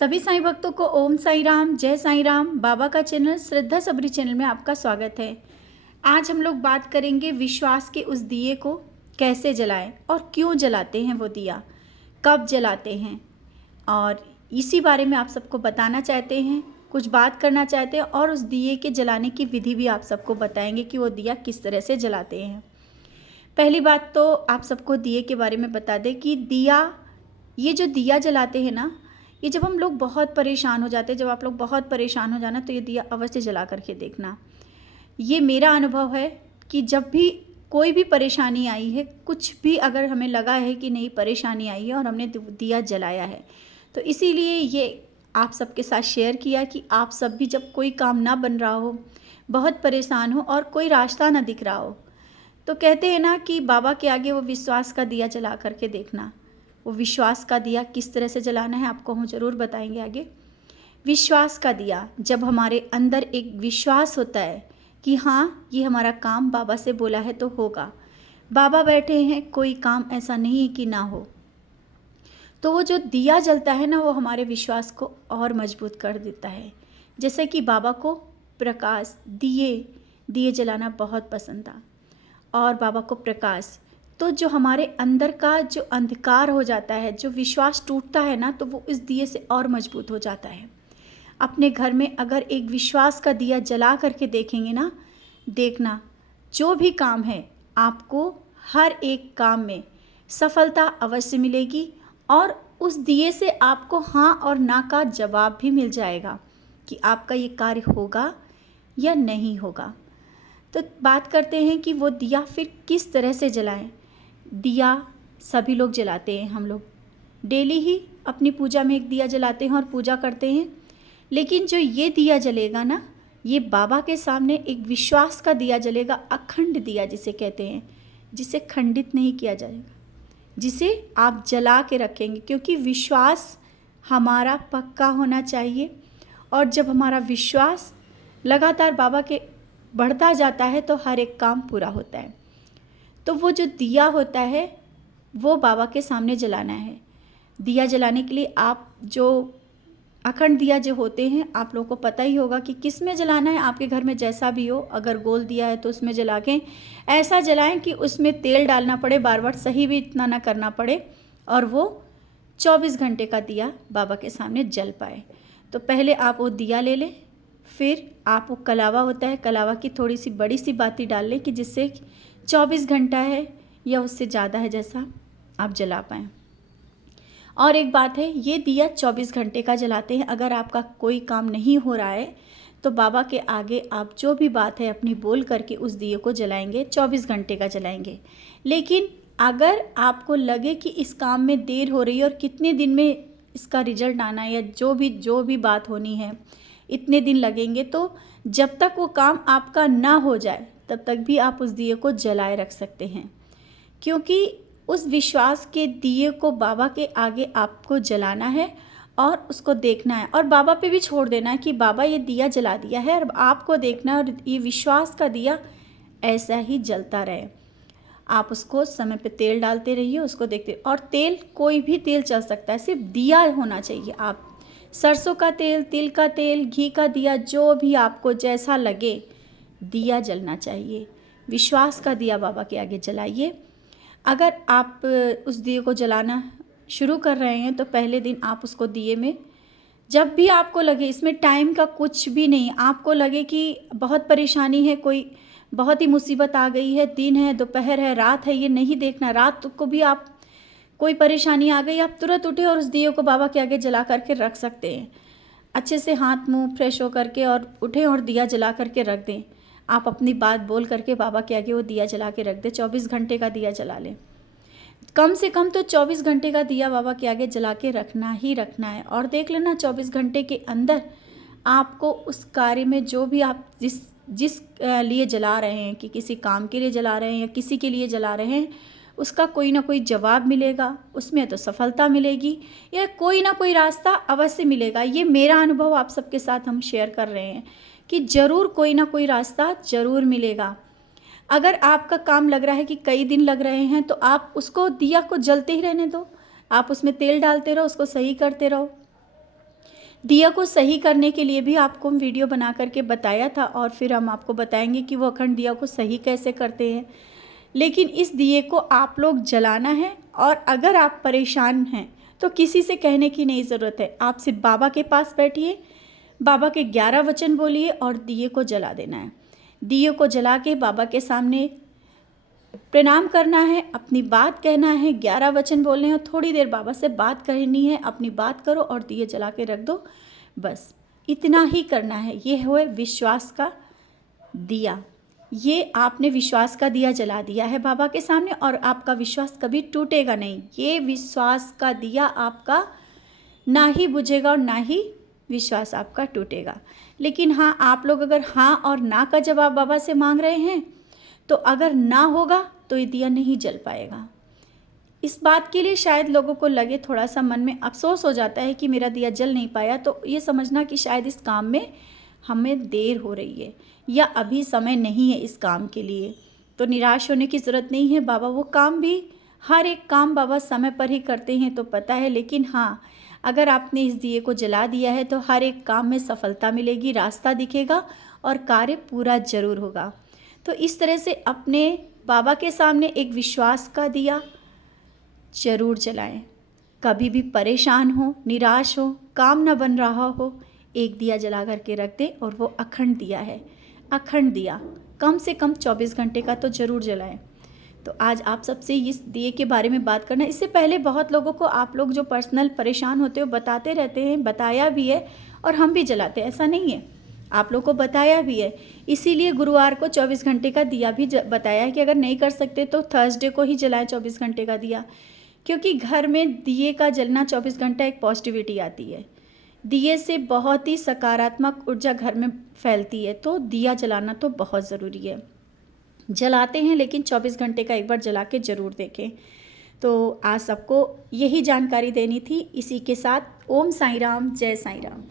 सभी साईं भक्तों को ओम साई राम, जय साईं राम। बाबा का चैनल श्रद्धा सबरी चैनल में आपका स्वागत है। आज हम लोग बात करेंगे विश्वास के उस दिए को कैसे जलाएं और क्यों जलाते हैं वो दिया, कब जलाते हैं, और इसी बारे में आप सबको बताना चाहते हैं, कुछ बात करना चाहते हैं और उस दिए के जलाने की विधि भी आप सबको बताएंगे कि वो दिया किस तरह से जलाते हैं। पहली बात तो आप सबको दिए के बारे में बता दें कि दिया, ये जो दिया जलाते हैं ना, ये जब हम लोग बहुत परेशान हो जाते हैं, जब आप लोग बहुत परेशान हो जाना तो ये दिया अवश्य जला करके देखना। ये मेरा अनुभव है कि जब भी कोई भी परेशानी आई है, कुछ भी अगर हमें लगा है कि नहीं परेशानी आई है और हमने दिया जलाया है, तो इसीलिए ये आप सबके साथ शेयर किया कि आप सब भी जब कोई काम ना बन रहा हो, बहुत परेशान हो और कोई रास्ता ना दिख रहा हो, तो कहते हैं ना कि बाबा के आगे वो विश्वास का दिया जला करके देखना। वो विश्वास का दिया किस तरह से जलाना है आपको हम ज़रूर बताएंगे आगे। विश्वास का दिया, जब हमारे अंदर एक विश्वास होता है कि हाँ ये हमारा काम बाबा से बोला है तो होगा, बाबा बैठे हैं, कोई काम ऐसा नहीं है कि ना हो, तो वो जो दिया जलता है ना, वो हमारे विश्वास को और मजबूत कर देता है। जैसे कि बाबा को प्रकाश, दिए जलाना बहुत पसंद था और बाबा को प्रकाश, तो जो हमारे अंदर का जो अंधकार हो जाता है, जो विश्वास टूटता है ना, तो वो इस दिए से और मजबूत हो जाता है। अपने घर में अगर एक विश्वास का दिया जला करके देखेंगे ना, देखना जो भी काम है आपको हर एक काम में सफलता अवश्य मिलेगी और उस दिए से आपको हाँ और ना का जवाब भी मिल जाएगा कि आपका ये कार्य होगा या नहीं होगा। तो बात करते हैं कि वो दिया फिर किस तरह से जलाएं। दिया सभी लोग जलाते हैं, हम लोग डेली ही अपनी पूजा में एक दिया जलाते हैं और पूजा करते हैं, लेकिन जो ये दिया जलेगा ना, ये बाबा के सामने एक विश्वास का दिया जलेगा, अखंड दिया जिसे कहते हैं, जिसे खंडित नहीं किया जाएगा, जिसे आप जला के रखेंगे, क्योंकि विश्वास हमारा पक्का होना चाहिए। और जब हमारा विश्वास लगातार बाबा के बढ़ता जाता है तो हर एक काम पूरा होता है। तो वो जो दिया होता है वो बाबा के सामने जलाना है। दिया जलाने के लिए आप जो अखंड दिया जो होते हैं, आप लोगों को पता ही होगा कि किस में जलाना है। आपके घर में जैसा भी हो, अगर गोल दिया है तो उसमें जला के ऐसा जलाएं कि उसमें तेल डालना पड़े, बार बार सही भी इतना ना करना पड़े, और वो 24 घंटे का दिया बाबा के सामने जल पाए। तो पहले आप वो दिया ले लें, फिर आप वो कलावा होता है, कलावा की थोड़ी सी बड़ी सी बाती डाल लें कि जिससे 24 घंटा है या उससे ज़्यादा है जैसा आप जला पाएँ। और एक बात है, ये दिया 24 घंटे का जलाते हैं। अगर आपका कोई काम नहीं हो रहा है तो बाबा के आगे आप जो भी बात है अपनी बोल करके उस दिए को जलाएंगे, 24 घंटे का जलाएंगे। लेकिन अगर आपको लगे कि इस काम में देर हो रही है और कितने दिन में इसका रिजल्ट आना है या जो भी बात होनी है, इतने दिन लगेंगे, तो जब तक वो काम आपका ना हो जाए तब तक भी आप उस दिए को जलाए रख सकते हैं, क्योंकि उस विश्वास के दिए को बाबा के आगे आपको जलाना है और उसको देखना है और बाबा पे भी छोड़ देना है कि बाबा ये दिया जला दिया है और आपको देखना है, और ये विश्वास का दिया ऐसा ही जलता रहे। आप उसको समय पे तेल डालते रहिए, उसको देखते, और तेल कोई भी तेल चल सकता है, सिर्फ दिया होना चाहिए। आप सरसों का तेल, तिल का तेल, घी का दिया, जो भी आपको जैसा लगे, दिया जलना चाहिए। विश्वास का दिया बाबा के आगे जलाइए। अगर आप उस दिए को जलाना शुरू कर रहे हैं तो पहले दिन आप उसको दिए में, जब भी आपको लगे, इसमें टाइम का कुछ भी नहीं, आपको लगे कि बहुत परेशानी है, कोई बहुत ही मुसीबत आ गई है, दिन है, दोपहर है, रात है, ये नहीं देखना। रात को भी आप कोई परेशानी आ गई, आप तुरंत उठे और उस दिए को बाबा के आगे जला करके रख सकते हैं। अच्छे से हाथ मुंह फ्रेश हो करके और उठें और दिया जला करके रख दें। आप अपनी बात बोल करके बाबा के आगे वो दिया जला के रख दें। 24 घंटे का दिया जला लें, कम से कम तो 24 घंटे का दिया बाबा के आगे जला के रखना ही रखना है। और देख लेना 24 घंटे के अंदर आपको उस कार्य में जो भी आप जिस लिए जला रहे हैं, कि किसी काम के लिए जला रहे हैं या किसी के लिए जला रहे हैं, उसका कोई ना कोई जवाब मिलेगा, उसमें तो सफलता मिलेगी या कोई ना कोई रास्ता अवश्य मिलेगा। ये मेरा अनुभव आप सबके साथ हम शेयर कर रहे हैं कि ज़रूर कोई ना कोई रास्ता ज़रूर मिलेगा। अगर आपका काम लग रहा है कि कई दिन लग रहे हैं, तो आप उसको दिया को जलते ही रहने दो, आप उसमें तेल डालते रहो, उसको सही करते रहो। दिया को सही करने के लिए भी आपको हम वीडियो बना करके बताया था और फिर हम आपको बताएंगे कि वो अखंड दिया को सही कैसे करते हैं। लेकिन इस दिए को आप लोग जलाना है और अगर आप परेशान हैं तो किसी से कहने की नहीं ज़रूरत है। आप सिर्फ बाबा के पास बैठिए, बाबा के 11 वचन बोलिए और दिए को जला देना है। दिए को जला के बाबा के सामने प्रणाम करना है, अपनी बात कहना है, 11 वचन बोलने हैं और थोड़ी देर बाबा से बात करनी है। अपनी बात करो और दिए जला के रख दो, बस इतना ही करना है। ये है विश्वास का दिया। ये आपने विश्वास का दिया जला दिया है बाबा के सामने और आपका विश्वास कभी टूटेगा नहीं। ये विश्वास का दिया आपका ना ही बुझेगा और ना ही विश्वास आपका टूटेगा। लेकिन हाँ, आप लोग अगर हाँ और ना का जवाब बाबा से मांग रहे हैं तो अगर ना होगा तो ये दिया नहीं जल पाएगा। इस बात के लिए शायद लोगों को लगे, थोड़ा सा मन में अफसोस हो जाता है कि मेरा दिया जल नहीं पाया, तो ये समझना कि शायद इस काम में हमें देर हो रही है या अभी समय नहीं है इस काम के लिए। तो निराश होने की ज़रूरत नहीं है। बाबा वो काम भी, हर एक काम बाबा समय पर ही करते हैं तो पता है। लेकिन हाँ, अगर आपने इस दिए को जला दिया है तो हर एक काम में सफलता मिलेगी, रास्ता दिखेगा और कार्य पूरा ज़रूर होगा। तो इस तरह से अपने बाबा के सामने एक विश्वास का दिया ज़रूर जलाएं। कभी भी परेशान हो, निराश हो, काम ना बन रहा हो, एक दिया जला करके रख दें और वो अखंड दिया है। अखंड दिया कम से कम 24 घंटे का तो ज़रूर जलाएं। तो आज आप सबसे इस दिए के बारे में बात करना। इससे पहले बहुत लोगों को आप लोग जो पर्सनल परेशान होते हो बताते रहते हैं, बताया भी है और हम भी जलाते हैं, ऐसा नहीं है, आप लोग को बताया भी है। इसीलिए गुरुवार को 24 घंटे का दिया भी बताया है कि अगर नहीं कर सकते तो थर्सडे को ही जलाएं 24 घंटे का दिया, क्योंकि घर में दिए का जलना 24 घंटा एक पॉजिटिविटी आती है। दिए से बहुत ही सकारात्मक ऊर्जा घर में फैलती है, तो दिया जलाना तो बहुत ज़रूरी है। जलाते हैं लेकिन 24 घंटे का एक बार जला के ज़रूर देखें। तो आज सबको यही जानकारी देनी थी। इसी के साथ ओम साईं राम, जय साईं राम।